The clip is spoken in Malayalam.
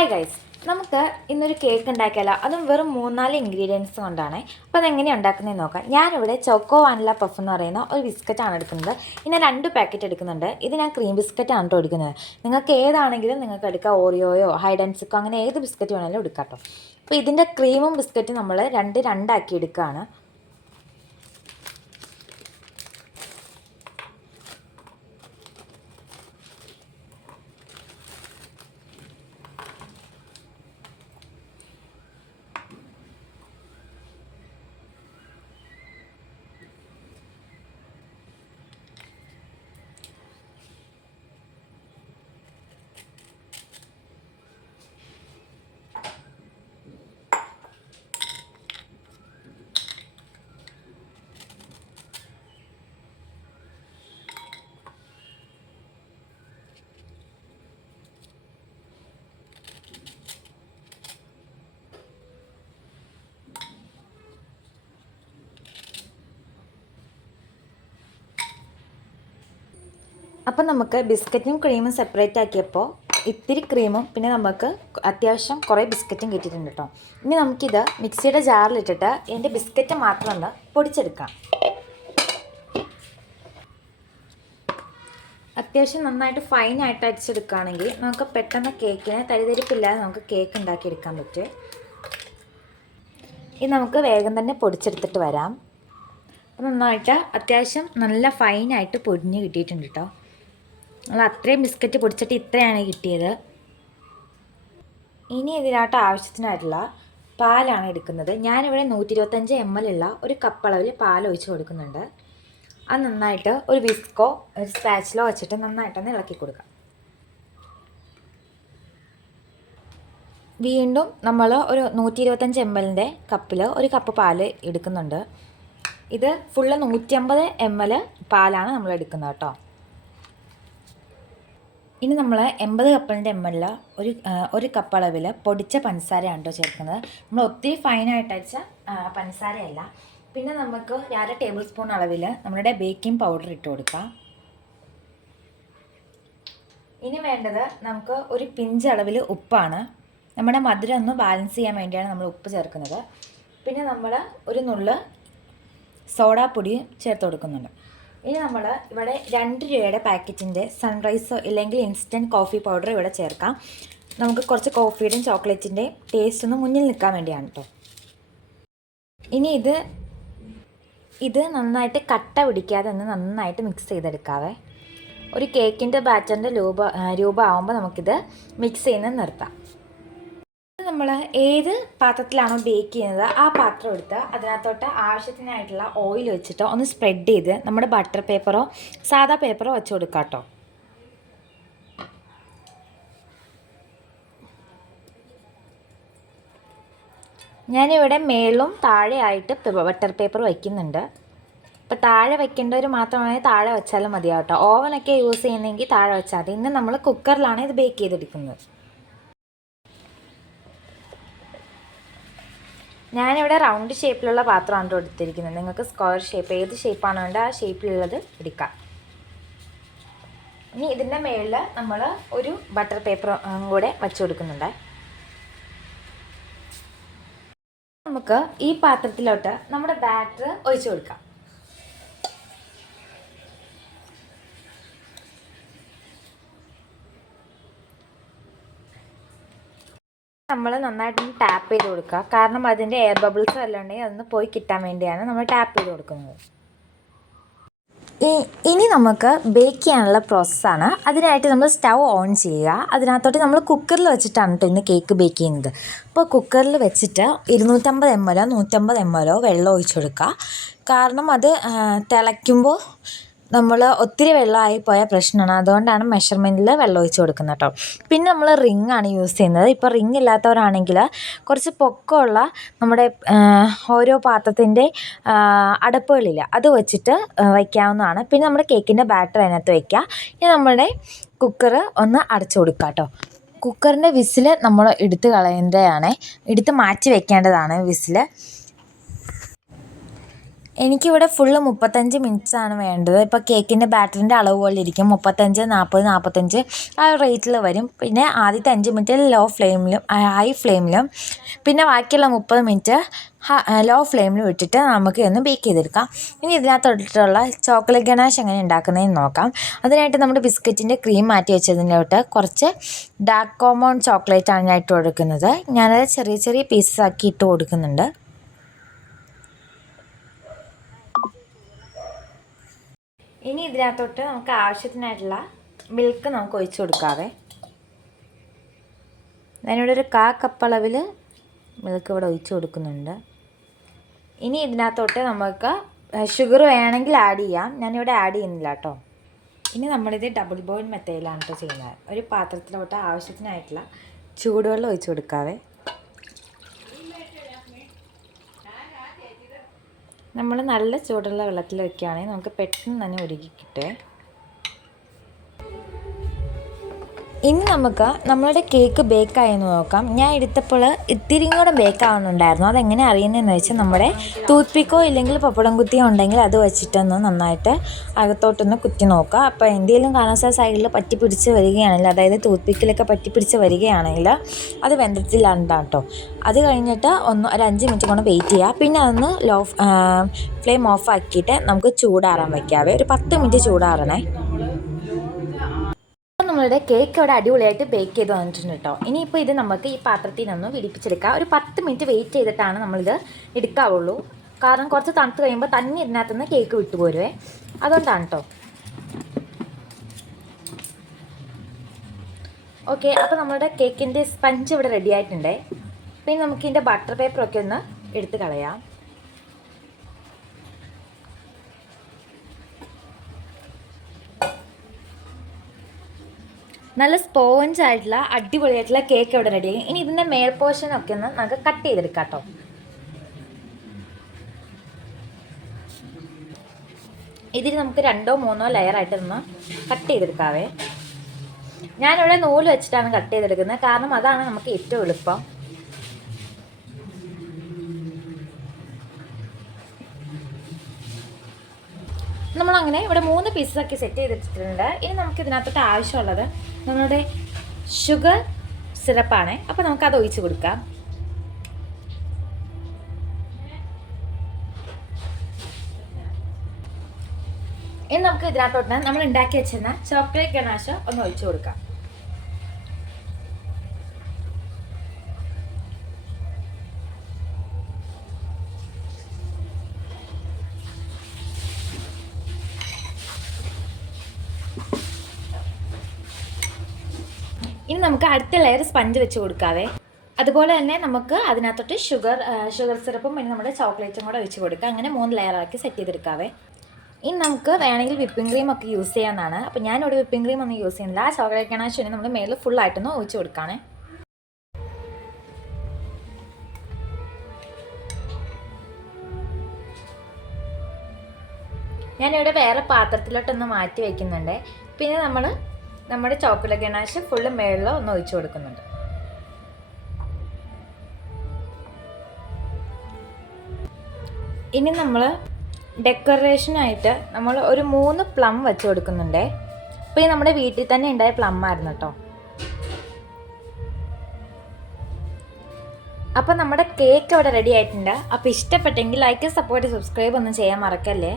ഹായ് ഗൈസ്, നമുക്ക് ഇന്നൊരു കേക്ക് ഉണ്ടാക്കിയാലോ? അതും വെറും 3-4 ഇൻഗ്രീഡിയൻസ് കൊണ്ടാണ്. അപ്പോൾ അതെങ്ങനെയാണ് ഉണ്ടാക്കുന്നതെന്ന് നോക്കാം. ഞാനിവിടെ ചോക്കോ വാനില പഫ് എന്ന് പറയുന്ന ഒരു ബിസ്ക്കറ്റാണ് എടുക്കുന്നത്. ഇന്ന് 2 പാക്കറ്റ് എടുക്കുന്നുണ്ട്. ഇത് ഞാൻ ക്രീം ബിസ്ക്കറ്റാണ് കേട്ടോ എടുക്കുന്നത്. നിങ്ങൾക്ക് ഏതാണെങ്കിലും നിങ്ങൾക്ക് എടുക്കാം. ഓറിയോയോ ഹൈഡൻസിക്കോ അങ്ങനെ ഏത് ബിസ്ക്കറ്റ് വേണമെങ്കിലും എടുക്കാം കേട്ടോ. അപ്പോൾ ഇതിൻ്റെ ക്രീമും ബിസ്ക്കറ്റും നമ്മൾ രണ്ടാക്കി എടുക്കുകയാണ്. അപ്പം നമുക്ക് ബിസ്ക്കറ്റും ക്രീമും സെപ്പറേറ്റ് ആക്കിയപ്പോൾ ഇത്തിരി ക്രീമും പിന്നെ നമുക്ക് അത്യാവശ്യം കുറേ ബിസ്ക്കറ്റും കിട്ടിയിട്ടുണ്ട് കേട്ടോ. ഇനി നമുക്കിത് മിക്സിയുടെ ജാറിലിട്ടിട്ട് ഇതിൻ്റെ ബിസ്ക്കറ്റ് മാത്രം ഒന്ന് പൊടിച്ചെടുക്കാം. അത്യാവശ്യം നന്നായിട്ട് ഫൈനായിട്ട് അടിച്ചെടുക്കുകയാണെങ്കിൽ നമുക്ക് പെട്ടെന്ന് കേക്കിന് തരിതരിപ്പില്ലാതെ നമുക്ക് കേക്ക് ഉണ്ടാക്കിയെടുക്കാൻ പറ്റും. ഇത് നമുക്ക് വേഗം തന്നെ പൊടിച്ചെടുത്തിട്ട് വരാം. നന്നായിട്ട് അത്യാവശ്യം നല്ല ഫൈനായിട്ട് പൊടിഞ്ഞ് കിട്ടിയിട്ടുണ്ട് കേട്ടോ. നമ്മൾ അത്രയും ബിസ്ക്കറ്റ് പൊടിച്ചിട്ട് ഇത്രയാണ് കിട്ടിയത്. ഇനി ഇതിനായിട്ട് ആവശ്യത്തിനായിട്ടുള്ള പാലാണ് എടുക്കുന്നത്. ഞാനിവിടെ 125 ml ഉള്ള ഒരു കപ്പ് അളവിൽ പാൽ ഒഴിച്ച് കൊടുക്കുന്നുണ്ട്. അത് നന്നായിട്ട് ഒരു വിസ്കോ ഒരു സ്പാച്ചിലോ വെച്ചിട്ട് നന്നായിട്ടൊന്ന് ഇളക്കി കൊടുക്കാം. വീണ്ടും നമ്മൾ ഒരു 125 ml കപ്പിൽ ഒരു കപ്പ് പാൽ എടുക്കുന്നുണ്ട്. ഇത് ഫുള്ള് 150 ml പാലാണ് നമ്മൾ എടുക്കുന്നത് കേട്ടോ. ഇനി നമ്മൾ 80 ml ഒരു കപ്പ് അളവിൽ പൊടിച്ച പഞ്ചസാരയാണ് കേട്ടോ ചേർക്കുന്നത്. നമ്മൾ ഒത്തിരി ഫൈനായിട്ട് അടിച്ച പഞ്ചസാരയല്ല. പിന്നെ നമുക്ക് 1/2 ടേബിൾ സ്പൂൺ അളവിൽ നമ്മുടെ ബേക്കിംഗ് പൗഡർ ഇട്ട് കൊടുക്കാം. ഇനി വേണ്ടത് നമുക്ക് ഒരു പിഞ്ച് അളവിൽ ഉപ്പാണ്. നമ്മുടെ മധുരം ഒന്ന് ബാലൻസ് ചെയ്യാൻ വേണ്ടിയാണ് നമ്മൾ ഉപ്പ് ചേർക്കുന്നത്. പിന്നെ നമ്മൾ ഒരു നുള്ള് സോഡാപ്പൊടിയും ചേർത്ത് കൊടുക്കുന്നുണ്ട്. ഇനി നമ്മൾ ഇവിടെ 2 രൂപയുടെ പാക്കറ്റിൻ്റെ സൺറൈസോ ഇല്ലെങ്കിൽ ഇൻസ്റ്റൻറ്റ് കോഫി പൗഡർ ഇവിടെ ചേർക്കാം. നമുക്ക് കുറച്ച് കോഫിയുടെയും ചോക്ലേറ്റിൻ്റെയും ടേസ്റ്റ് ഒന്ന് മുന്നിൽ നിൽക്കാൻ വേണ്ടിയാണ് കേട്ടോ. ഇനി ഇത് നന്നായിട്ട് കട്ട പിടിക്കാതെ ഒന്ന് നന്നായിട്ട് മിക്സ് ചെയ്തെടുക്കാവേ. ഒരു കേക്കിൻ്റെ ബാറ്ററിൻ്റെ രൂപമാകുമ്പോൾ നമുക്കിത് മിക്സ് ചെയ്യുന്നത് നിർത്താം. നമ്മൾ ഏത് പാത്രത്തിലാണോ ബേക്ക് ചെയ്യുന്നത് ആ പാത്രം എടുത്ത് അതിനകത്തോട്ട് ആവശ്യത്തിനായിട്ടുള്ള ഓയിൽ വെച്ചിട്ട് ഒന്ന് സ്പ്രെഡ് ചെയ്ത് നമ്മുടെ ബട്ടർ പേപ്പറോ സാദാ പേപ്പറോ വെച്ച് കൊടുക്കാം കേട്ടോ. ഞാനിവിടെ മേളിലും താഴെയായിട്ട് ബട്ടർ പേപ്പർ വയ്ക്കുന്നുണ്ട്. ഇപ്പോൾ താഴെ വയ്ക്കേണ്ടവർ മാത്രമാണെങ്കിൽ താഴെ വെച്ചാലും മതിയാവും കേട്ടോ. ഓവനൊക്കെ യൂസ് ചെയ്യുന്നെങ്കിൽ താഴെ വെച്ചാൽ മതി. ഇന്ന് നമ്മൾ കുക്കറിലാണ് ഇത് ബേക്ക് ചെയ്തെടുക്കുന്നത്. ഞാനിവിടെ റൗണ്ട് ഷേപ്പിലുള്ള പാത്രമാണ് എടുത്തിരിക്കുന്നത്. നിങ്ങൾക്ക് സ്ക്വയർ ഷേപ്പ് ഏത് ഷേപ്പാണ് വേണ്ടത് ആ ഷേപ്പിലുള്ളത് എടുക്കാം. ഇനി ഇതിൻ്റെ മുകളിൽ നമ്മൾ ഒരു ബട്ടർ പേപ്പർ കൂടെ വച്ച് കൊടുക്കുന്നുണ്ട്. നമുക്ക് ഈ പാത്രത്തിലോട്ട് നമ്മുടെ ബാറ്റർ ഒഴിച്ചു കൊടുക്കാം. നമ്മൾ നന്നായിട്ടൊന്ന് ടാപ്പ് ചെയ്ത് കൊടുക്കുക. കാരണം അതിൻ്റെ എയർ ബബിൾസ് വല്ലതും ഉണ്ടെങ്കിൽ അതൊന്ന് പോയി കിട്ടാൻ വേണ്ടിയാണ് നമ്മൾ ടാപ്പ് ചെയ്ത് കൊടുക്കുന്നത്. ഇനി നമുക്ക് ബേക്ക് ചെയ്യാനുള്ള പ്രോസസ്സാണ്. അതിനായിട്ട് നമ്മൾ സ്റ്റൗ ഓൺ ചെയ്യുക. അതിനകത്തോട്ട് നമ്മൾ കുക്കറിൽ വെച്ചിട്ടാണ് കേട്ടോ ഇന്ന് കേക്ക് ബേക്ക് ചെയ്യുന്നത്. അപ്പോൾ കുക്കറിൽ വെച്ചിട്ട് 250 ml 150 ml വെള്ളം ഒഴിച്ചു കൊടുക്കുക. കാരണം അത് തിളയ്ക്കുമ്പോൾ നമ്മൾ ഒത്തിരി വെള്ളമായി പോയ പ്രശ്നമാണ്. അതുകൊണ്ടാണ് മെഷർമെൻറ്റിൽ വെള്ളം ഒഴിച്ച് കൊടുക്കുന്നത് കേട്ടോ. പിന്നെ നമ്മൾ റിങ്ങാണ് യൂസ് ചെയ്യുന്നത്. ഇപ്പോൾ റിങ് ഇല്ലാത്തവരാണെങ്കിൽ കുറച്ച് പൊക്കമുള്ള നമ്മുടെ ഓരോ പാത്രത്തിൻ്റെ അടപ്പുകളില്ല അത് വെച്ചിട്ട് വയ്ക്കാവുന്നതാണ്. പിന്നെ നമ്മുടെ കേക്കിൻ്റെ ബാറ്റർ അതിനകത്ത് വയ്ക്കുക. ഇനി നമ്മുടെ കുക്കർ ഒന്ന് അടച്ചു കൊടുക്കുക കേട്ടോ. കുക്കറിൻ്റെ വിസിൽ നമ്മൾ എടുത്ത് മാറ്റി വയ്ക്കേണ്ടതാണ് വിസിൽ. എനിക്കിവിടെ ഫുള്ള് 35 മിനിറ്റ്സാണ് വേണ്ടത്. ഇപ്പോൾ കേക്കിൻ്റെ ബാറ്ററിൻ്റെ അളവ് പോലെ ഇരിക്കും. 35, 40, 45 ആ ഒരു റേറ്റിൽ വരും. പിന്നെ ആദ്യത്തെ 5 മിനിറ്റ് ഹൈ ഫ്ലെയിമിലും പിന്നെ ബാക്കിയുള്ള 30 മിനിറ്റ് ലോ ഫ്ലെയിമിലും ഇട്ടിട്ട് നമുക്ക് ഒന്ന് ബേക്ക് ചെയ്തെടുക്കാം. ഇനി ഇതിനകത്തോട്ടുള്ള ചോക്ലേറ്റ് ഗനാഷ് എങ്ങനെ ഉണ്ടാക്കുന്നതെന്ന് നോക്കാം. അതിനായിട്ട് നമ്മുടെ ബിസ്ക്കറ്റിൻ്റെ ക്രീം മാറ്റി വെച്ചതിലോട്ട് കുറച്ച് ഡാർക്ക് കോമൗണ്ട് ചോക്ലേറ്റാണ് ഞാൻ ഇട്ട് കൊടുക്കുന്നത്. ഞാനത് ചെറിയ ചെറിയ പീസസ് ആക്കി ഇട്ട് കൊടുക്കുന്നുണ്ട്. ഇനി ഇതിനകത്തോട്ട് നമുക്ക് ആവശ്യത്തിനായിട്ടുള്ള മിൽക്ക് നമുക്ക് ഒഴിച്ച് കൊടുക്കാവേ. ഞാനിവിടെ ഒരു 1/4 കപ്പ് അളവിൽ മിൽക്ക് ഇവിടെ ഒഴിച്ച് കൊടുക്കുന്നുണ്ട്. ഇനി ഇതിനകത്തോട്ട് നമുക്ക് ഷുഗർ വേണമെങ്കിൽ ആഡ് ചെയ്യാം. ഞാനിവിടെ ആഡ് ചെയ്യുന്നില്ല കേട്ടോ. ഇനി നമ്മളിത് ഡബിൾ ബോയിൽ മെത്തേഡിലാണ് കേട്ടോ ചെയ്യുന്നത്. ഒരു പാത്രത്തിലോട്ട് ആവശ്യത്തിനായിട്ടുള്ള ചൂടുവെള്ളം ഒഴിച്ച് കൊടുക്കാവേ. നമ്മൾ നല്ല ചൂടുള്ള വെള്ളത്തിൽ വയ്ക്കുകയാണെങ്കിൽ നമുക്ക് പെട്ടെന്ന് തന്നെ ഉരുകി കിട്ടുമേ. ഇനി നമുക്ക് നമ്മളുടെ കേക്ക് ബേക്കായെന്ന് നോക്കാം. ഞാൻ എടുത്തപ്പോൾ ഇത്തിരിയും കൂടെ ബേക്കാവുന്നുണ്ടായിരുന്നു. അതെങ്ങനെ അറിയുന്നതെന്ന് വെച്ചാൽ നമ്മുടെ ടൂത്ത് പിക്കോ ഇല്ലെങ്കിൽ പപ്പടം കുത്തിയോ ഉണ്ടെങ്കിൽ അത് വെച്ചിട്ടൊന്ന് നന്നായിട്ട് അകത്തോട്ടൊന്ന് കുത്തി നോക്കുക. അപ്പോൾ എന്തെങ്കിലും കാരണവശാൽ സൈഡിൽ പറ്റിപ്പിടിച്ച് വരികയാണെങ്കിൽ, അതായത് ടൂത്ത് പിക്കിലൊക്കെ പറ്റിപ്പിടിച്ച് വരികയാണെങ്കിൽ അത് വെന്തത്തിലാണ് കേട്ടോ. അത് കഴിഞ്ഞിട്ട് ഒരു 5 മിനിറ്റ് കൊണ്ട് വെയിറ്റ് ചെയ്യുക. പിന്നെ അതൊന്ന് ഫ്ലെയിം ഓഫ് ആക്കിയിട്ട് നമുക്ക് ചൂടാറാൻ വയ്ക്കാവേ. ഒരു 10 മിനിറ്റ് ചൂടാറണേ. നമ്മളുടെ കേക്ക് അവിടെ അടിപൊളിയായിട്ട് ബേക്ക് ചെയ്ത് വന്നിട്ടുണ്ട് കേട്ടോ. ഇനിയിപ്പോൾ ഇത് നമുക്ക് ഈ പാത്രത്തിൽ നിന്ന് വിടിപ്പിച്ചെടുക്കാം. ഒരു 10 മിനിറ്റ് വെയിറ്റ് ചെയ്തിട്ടാണ് നമ്മളിത് എടുക്കാവുള്ളൂ. കാരണം കുറച്ച് തണുത്ത് കഴിയുമ്പോൾ തന്നെ ഇതിനകത്തുനിന്ന് കേക്ക് വിട്ടുപോരുവേ. അതുകൊണ്ടാണ് കേട്ടോ. ഓക്കെ, അപ്പോൾ നമ്മുടെ കേക്കിൻ്റെ സ്പഞ്ച് ഇവിടെ റെഡി ആയിട്ടുണ്ട്. പിന്നെ നമുക്ക് ഇതിൻ്റെ ബട്ടർ പേപ്പറൊക്കെ ഒന്ന് എടുത്ത് കളയാം. നല്ല സ്പോഞ്ച് ആയിട്ടുള്ള അടിപൊളിയായിട്ടുള്ള കേക്ക് ഇവിടെ റെഡിയായി. ഇനി ഇതിൻ്റെ മേൽ പോർഷനൊക്കെ ഒന്ന് നമുക്ക് കട്ട് ചെയ്തെടുക്കാം കേട്ടോ. ഇതിൽ നമുക്ക് 2 or 3 ലെയറായിട്ടൊന്ന് കട്ട് ചെയ്തെടുക്കാവേ. ഞാനിവിടെ നൂല് വെച്ചിട്ടാണ് കട്ട് ചെയ്തെടുക്കുന്നത്. കാരണം അതാണ് നമുക്ക് ഏറ്റവും എളുപ്പം. നമ്മളങ്ങനെ ഇവിടെ 3 പീസൊക്കെ സെറ്റ് ചെയ്തിട്ടുണ്ട്. ഇനി നമുക്ക് ഇതിനകത്തോട്ട് ആവശ്യമുള്ളത് നമ്മളുടെ ഷുഗർ സിറപ്പാണ്. അപ്പോൾ നമുക്കത് ഒഴിച്ച് കൊടുക്കാം. ഇനി നമുക്ക് ഇതിനകത്തോട്ട് നമ്മൾ ഉണ്ടാക്കി വെച്ചിരുന്ന ചോക്ലേറ്റ് ഗനാഷ് ഒന്ന് ഒഴിച്ച് കൊടുക്കാം. ഇനി നമുക്ക് അടുത്ത ലെയർ സ്പഞ്ച് വെച്ച് കൊടുക്കാവേ. അതുപോലെ തന്നെ നമുക്ക് അതിനകത്തോട്ട് ഷുഗർ സിറപ്പും പിന്നെ നമ്മുടെ ചോക്ലേറ്റും കൂടെ വെച്ച് കൊടുക്കാം. അങ്ങനെ 3 ലെയറാക്കി സെറ്റ് ചെയ്തെടുക്കാവേ. ഇനി നമുക്ക് വേണമെങ്കിൽ വിപ്പിംഗ് ക്രീം ഒക്കെ യൂസ് ചെയ്യാവുന്നതാണ്. അപ്പോൾ ഞാനിവിടെ വിപ്പിംഗ് ക്രീം ഒന്നും യൂസ് ചെയ്യുന്നില്ല. ആ ചോക്ലേറ്റ് ഗനാഷ് നമ്മൾ മേളിൽ ഫുള്ളായിട്ടൊന്ന് ഒഴിച്ച് കൊടുക്കുകയാണ്. ഞാനിവിടെ വേറെ പാത്രത്തിലോട്ടൊന്ന് മാറ്റി വയ്ക്കുന്നുണ്ട്. പിന്നെ നമ്മുടെ ചോക്ലേറ്റ് ഗനാഷ് ഫുള്ള് മേളിൽ ഒന്ന് ഒഴിച്ച് കൊടുക്കുന്നുണ്ട്. ഇനി നമ്മൾ ഡെക്കറേഷനായിട്ട് നമ്മൾ ഒരു 3 പ്ലം വെച്ച് കൊടുക്കുന്നുണ്ട്. അപ്പോൾ ഈ നമ്മുടെ വീട്ടിൽ തന്നെ ഉണ്ടായ പ്ലം ആയിരുന്നു കേട്ടോ. അപ്പോൾ നമ്മുടെ കേക്ക് അവിടെ റെഡി ആയിട്ടുണ്ട്. അപ്പോൾ ഇഷ്ടപ്പെട്ടെങ്കിൽ ലൈക്ക്, സപ്പോർട്ട്, സബ്സ്ക്രൈബ് ഒന്നും ചെയ്യാൻ മറക്കല്ലേ.